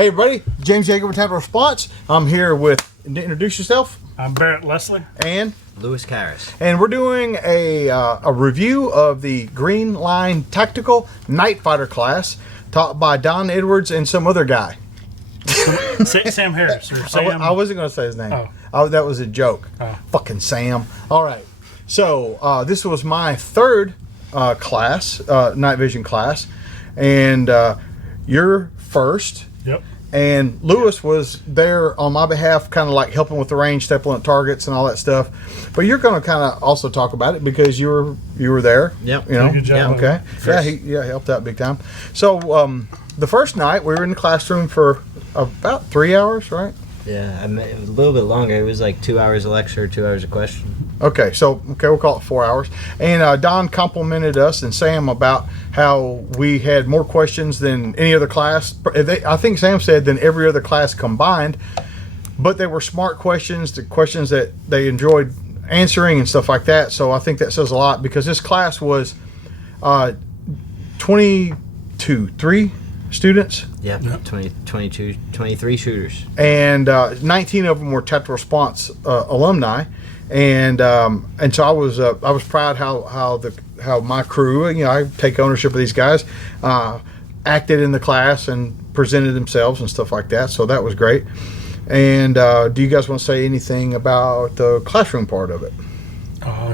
Hey everybody, James Yeager with Tactical Response. I'm here with, introduce yourself. I'm Barrett Leslie. And? Lewis Karras. And we're doing a review of the Greenline Tactical NightFighter class taught by Don Edwards and some other guy. Sam Harris. Or Sam. I wasn't going to say his name. That was a joke. Fucking Sam. All right. So this was my third class, night vision class. And you're first. Yep. And Lewis was there on my behalf, kind of like helping with the range, stepping at targets and all that stuff. But you're going to kind of also talk about it because you were there. Yep. You know. Good job. Okay. Yeah, he helped out big time. So the first night we were in the classroom for about 3 hours, right? Yeah, a little bit longer. It was like 2 hours of lecture, 2 hours of question. Okay, we'll call it 4 hours. And Don complimented us and Sam about how we had more questions than any other class. I think Sam said than every other class combined, but they were smart questions, the questions that they enjoyed answering and stuff like that. So I think that says a lot because this class was 23 students. Yep. 22, 23 shooters. And 19 of them were Tactical Response alumni. And so I was proud how my crew, I take ownership of these guys, acted in the class and presented themselves and stuff like that. So that was great. And do you guys want to say anything about the classroom part of it?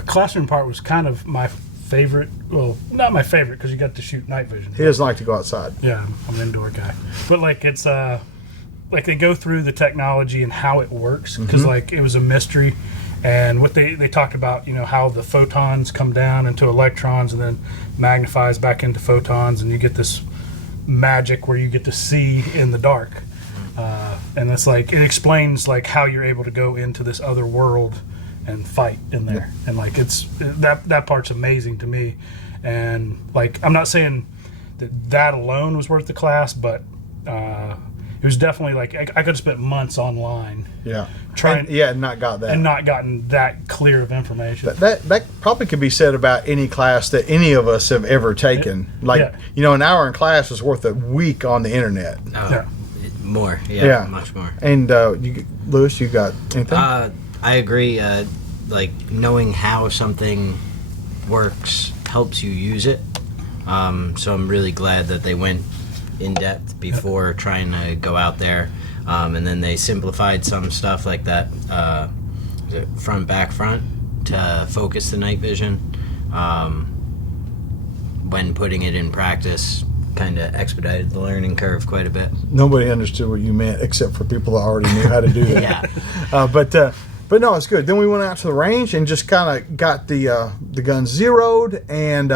Classroom part was kind of my favorite. Well, not my favorite because you got to shoot night vision. He doesn't like to go outside. Yeah, I'm an indoor guy. But like it's like they go through the technology and how it works because like it was a mystery. And what they talked about, how the photons come down into electrons and then magnifies back into photons, and you get this magic where you get to see in the dark. And it's like it explains like how you're able to go into this other world and fight in there. And like it's that part's amazing to me. And like I'm not saying that alone was worth the class, but it was definitely like I could have spent months online. Yeah. Trying. And not got that. And not gotten that clear of information. That probably could be said about any class that any of us have ever taken. An hour in class is worth a week on the internet. Oh, yeah. More. Yeah, much more. And Lewis, you got anything? I agree. Like knowing how something works helps you use it. So I'm really glad that they went in depth before trying to go out there, and then they simplified some stuff like that front back front to focus the night vision. When putting it in practice, kind of expedited the learning curve quite a bit. Nobody understood what you meant except for people that already knew how to do that. Yeah. But no, it's good. Then we went out to the range and just kind of got the gun zeroed, and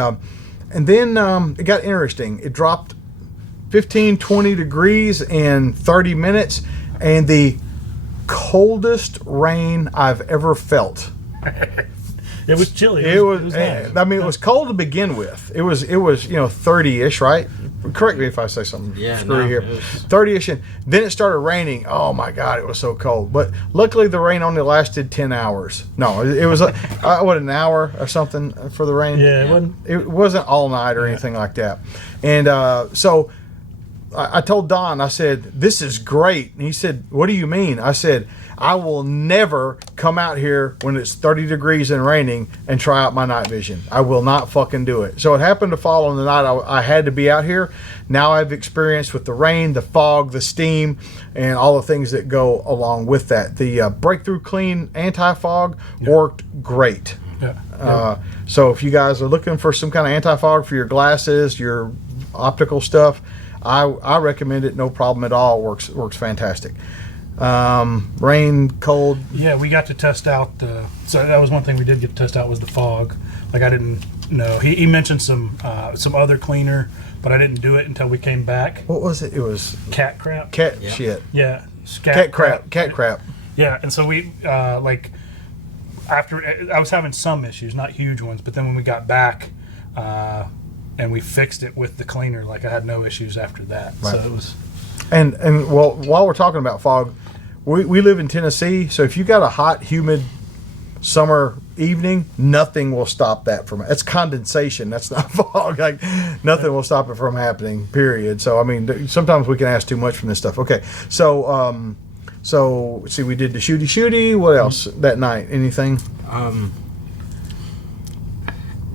then it got interesting. It dropped 15-20 degrees in 30 minutes, and the coldest rain I've ever felt. It was chilly. It was nice. I mean, it was cold to begin with. It was 30-ish, right? Correct me if I say something screwy here. 30-ish, and then it started raining. Oh my God, it was so cold. But luckily, the rain only lasted 10 hours. No, it was an hour or something for the rain. Yeah, it wasn't all night or anything like that. And so I told Don, I said, "This is great." And he said, "What do you mean?" I said, "I will never come out here when it's 30 degrees and raining and try out my night vision. I will not fucking do it." So it happened to fall on the night I had to be out here. Now I've experienced with the rain, the fog, the steam, and all the things that go along with that. The Breakthrough Clean anti-fog worked great. Yeah. So if you guys are looking for some kind of anti-fog for your glasses, your optical stuff, I recommend it. No problem at all. Works fantastic. Rain, cold. Yeah, we got to test out so that was one thing we did get to test out was the fog. Like I didn't know. He mentioned some other cleaner, but I didn't do it until we came back. What was it? It was cat crap. Shit. Yeah. Cat crap. Yeah, and so we after I was having some issues, not huge ones, but then when we got back, and we fixed it with the cleaner, like I had no issues after that. Right. So it was. And well, while we're talking about fog, we live in Tennessee, so if you got a hot, humid summer evening, nothing will stop that from. It's condensation. That's not fog. Like nothing will stop it from happening. Period. So I mean, sometimes we can ask too much from this stuff. Okay, so see, we did the shooty. What else that night? Anything?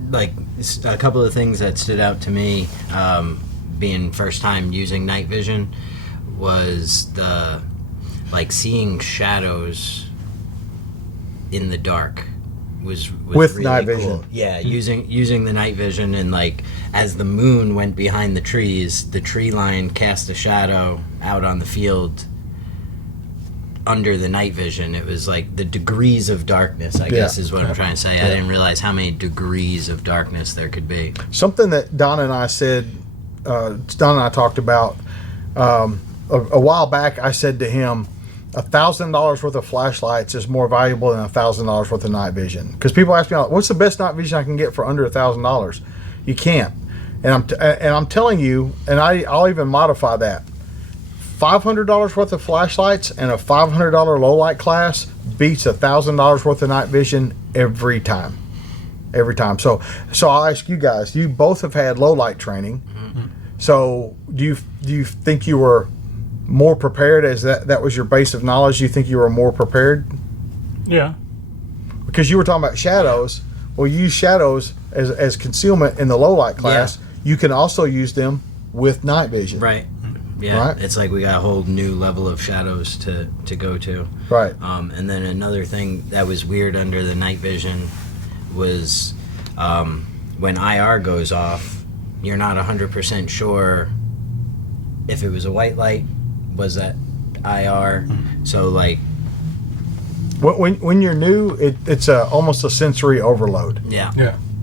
Like a couple of things that stood out to me, being first time using night vision, was the seeing shadows in the dark was with really night cool. vision. Yeah, using the night vision, and as the moon went behind the trees, the tree line cast a shadow out on the field under the night vision. It was like the degrees of darkness, I guess is what I'm trying to say. I didn't realize how many degrees of darkness there could be. Something that Don and I said, Don and I talked about a while back. I said to him, $1,000 worth of flashlights is more valuable than $1,000 worth of night vision. Because people ask me, what's the best night vision I can get for under $1,000? You can't. And I'm telling you, and I'll even modify that. $500 worth of flashlights and a $500 low light class beats $1,000 worth of night vision every time. Every time. So I'll ask you guys. You both have had low light training. Mm-hmm. So do you think you were more prepared, as that was your base of knowledge? You think you were more prepared? Yeah. Because you were talking about shadows. Well, you use shadows as concealment in the low light class. Yeah. You can also use them with night vision. Right. Yeah. Right? It's like we got a whole new level of shadows to go to. Right. And then another thing that was weird under the night vision was when IR goes off, you're not 100% sure if it was a white light, was that IR. So when you're new, it's almost a sensory overload. Yeah.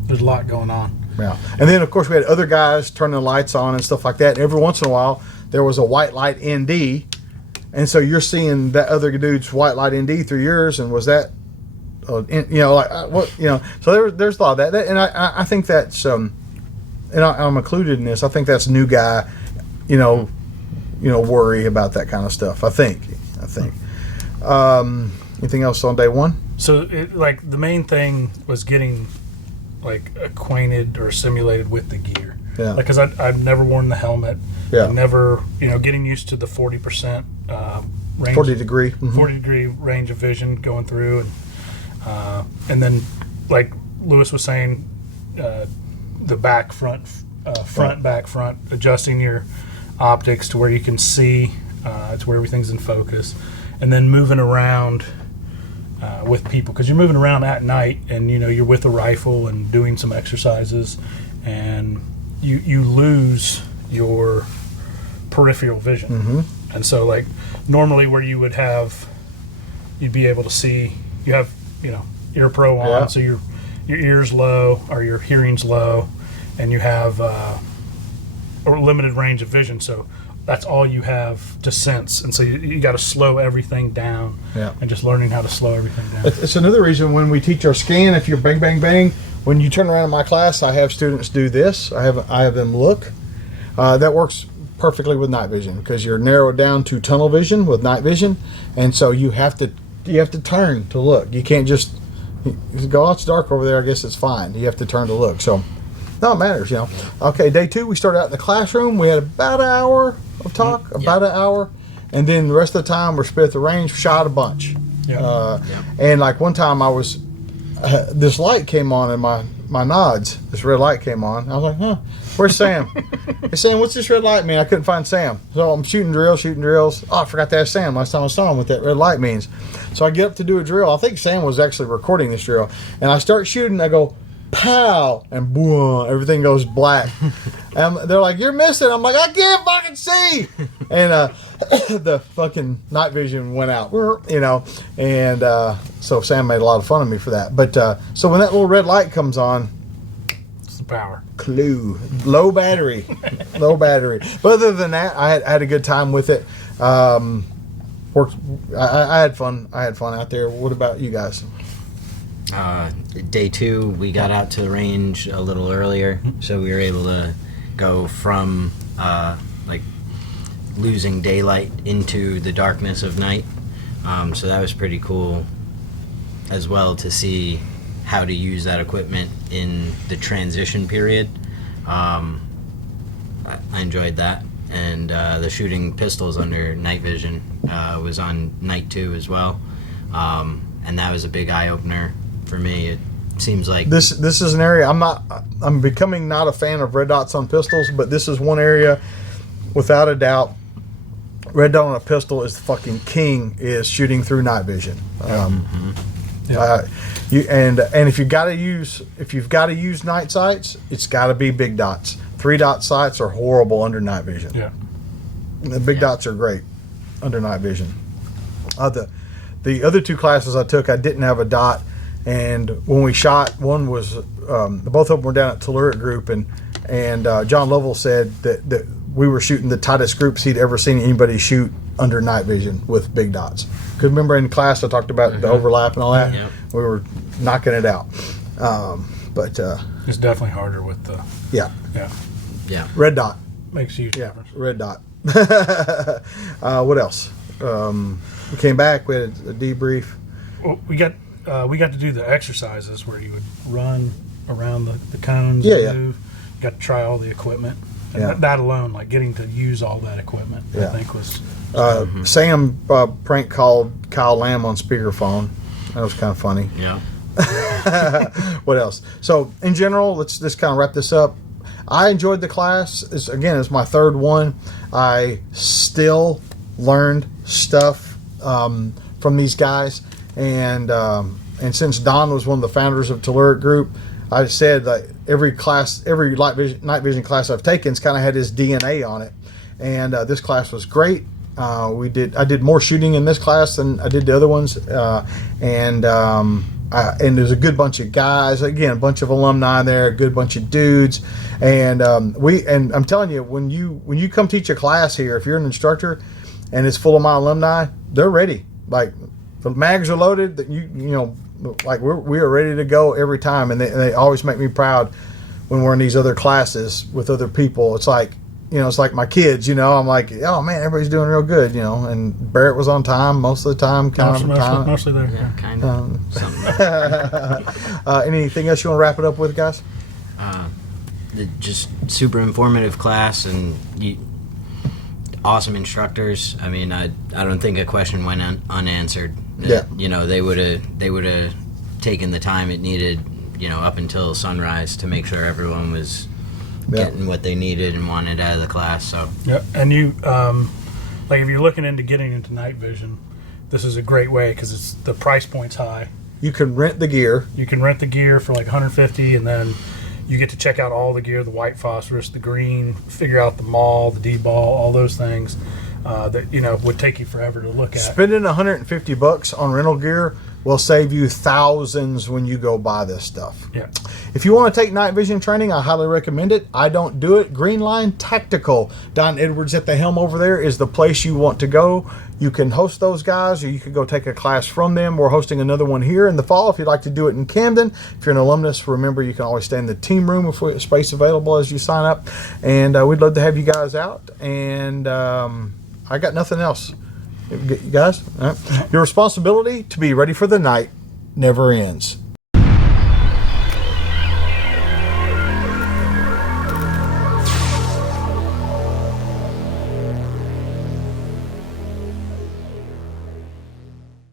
There's a lot going on. Yeah. And then of course we had other guys turning the lights on and stuff like that, and every once in a while there was a white light ND, and so you're seeing that other dude's white light ND through yours, and was that so there's a lot of that, and I think that's and I'm included in this. I think that's new guy worry about that kind of stuff. I think. Anything else on day one? So, the main thing was getting, acquainted or simulated with the gear. Yeah. Because I've never worn the helmet. Yeah. I've never, getting used to the 40% range. 40 degree. Mm-hmm. 40 degree range of vision going through. And then, like Lewis was saying, the back, front, back, front, adjusting your optics to where you can see, to where everything's in focus, and then moving around with people, because you're moving around at night, and you're with a rifle and doing some exercises, and you lose your peripheral vision. Mm-hmm. And so normally where you'd be able to see, you have ear pro on, so your ear's low or your hearing's low, and you have a limited range of vision, so that's all you have to sense, and so you got to slow everything down. And just learning how to slow everything down. It's another reason when we teach our scan, if you're bang bang bang, when you turn around in my class, I have students do this. I have them look. That works perfectly with night vision, because you're narrowed down to tunnel vision with night vision, and so you have to turn to look. You can't just go, oh, it's dark over there, I guess it's fine. You have to turn to look. So no, it matters, Okay, day two, we started out in the classroom. We had about an hour of talk, an hour, and then the rest of the time we're split at the range, shot a bunch. And one time I was, this light came on in my nods. This red light came on. I was like, huh, where's Sam? Hey, Sam, what's this red light mean? I couldn't find Sam. So I'm shooting drills. Oh, I forgot to ask Sam last time I saw him what that red light means. So I get up to do a drill. I think Sam was actually recording this drill. And I start shooting. I go, pow, and boom, everything goes black. And they're like, you're missing. I'm like, I can't fucking see. And the fucking night vision went out, and so Sam made a lot of fun of me for that. But so when that little red light comes on, it's the power. Clue. Low battery. Low battery. But other than that, I had a good time with it. Worked. I had fun. I had fun out there. What about you guys? Day two, we got out to the range a little earlier, so we were able to go from losing daylight into the darkness of night. So that was pretty cool as well, to see how to use that equipment in the transition period. I enjoyed that. And the shooting pistols under night vision was on night 2 as well. And that was a big eye-opener for me. It seems like this is an area I'm becoming not a fan of red dots on pistols, but this is one area without a doubt red dot on a pistol is the fucking king, is shooting through night vision. If you've got to use night sights, it's got to be big dots. 3-dot sights are horrible under night vision. Yeah. The big dots are great under night vision. The other 2 classes I took, I didn't have a dot, and when we shot, one was both of them were down at Telluric Group, and John Lovell said that we were shooting the tightest groups he'd ever seen anybody shoot under night vision with big dots. Because remember in class I talked about the overlap and all that. Yep. We were knocking it out. It's definitely harder with the red dot. makes a huge difference. Red dot. What else? We came back. We had a debrief. Well, we got to do the exercises where you would run around the cones. Yeah, move. You got to try all the equipment. And Yeah. that alone, like getting to use all that equipment, I think was. Sam prank called Kyle Lamb on speakerphone. That was kind of funny. yeah. What else? So in general, let's just kind of wrap this up. I enjoyed the class. It's my 3rd one. I still learned stuff from these guys, and since Don was one of the founders of Telluric Group, I said that every night vision class I've taken's kind of had his DNA on it, and this class was great. I did more shooting in this class than I did the other ones, and there's a good bunch of guys. Again, a bunch of alumni there, a good bunch of dudes, and I'm telling you, when you come teach a class here, if you're an instructor, and it's full of my alumni, they're ready. Like the mags are loaded. That like we are ready to go every time, and they always make me proud when we're in these other classes with other people. It's like. It's like my kids, I'm like, oh man, everybody's doing real good, and Barrett was on time most of the time, Mostly there. Yeah, kind of. Something. Anything else you want to wrap it up with, guys? Just super informative class, and awesome instructors. I mean, I don't think a question went unanswered. They would have taken the time it needed, up until sunrise to make sure everyone was getting what they needed and wanted out of the class. So and you like if you're looking into getting into night vision, this is a great way because the price point's high. You can rent the gear. You can rent the gear for like $150, and then you get to check out all the gear: the white phosphorus, the green, figure out the maul, the D-ball, all those things that would take you forever to look at. Spending $150 on rental gear will save you thousands when you go buy this stuff. Yeah. If you want to take night vision training, I highly recommend it. I don't do it. Greenline Tactical, Don Edwards at the helm over there, is the place you want to go. You can host those guys, or you can go take a class from them. We're hosting another one here in the fall if you'd like to do it in Camden. If you're an alumnus, remember you can always stay in the team room if we have space available as you sign up. And we'd love to have you guys out. And I got nothing else. You guys, all right. Your responsibility to be ready for the night never ends.